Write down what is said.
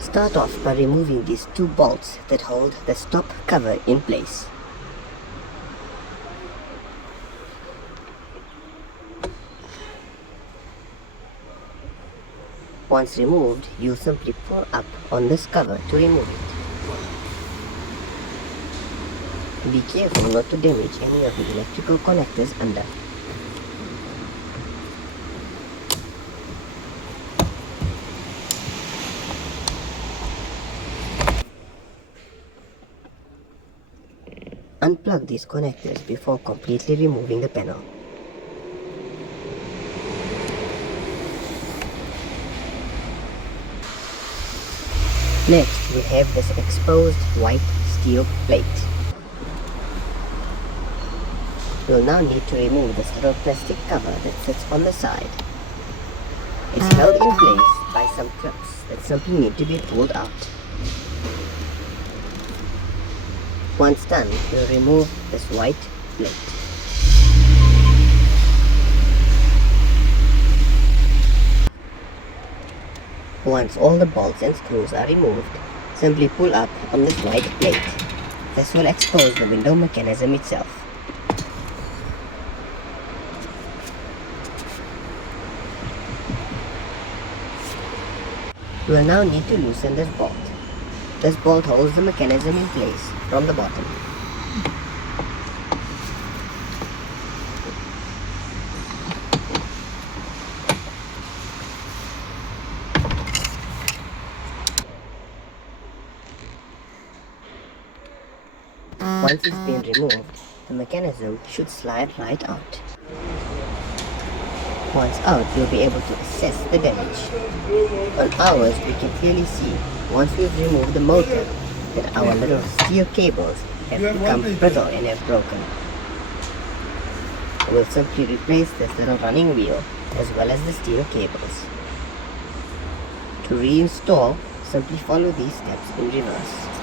Start off by removing these two bolts that hold the stop cover in place. Once removed, you simply pull up on this cover to remove it. Be careful not to damage any of the electrical connectors under. Unplug these connectors before completely removing the panel. Next, we have this exposed white steel plate. You'll now need to remove this little plastic cover that sits on the side. It's held in place by some clips that simply need to be pulled out. Once done, we'll remove this white plate. Once all the bolts and screws are removed, simply pull up on this white plate. This will expose the window mechanism itself. You will now need to loosen this bolt. This bolt holds the mechanism in place from the bottom. Once it's been removed, the mechanism should slide right out. Once out, you'll be able to assess the damage. On ours, we can clearly see, once we've removed the motor, that our little steel cables have become brittle and have broken. We'll simply replace this little running wheel as well as the steel cables. To reinstall, simply follow these steps in reverse.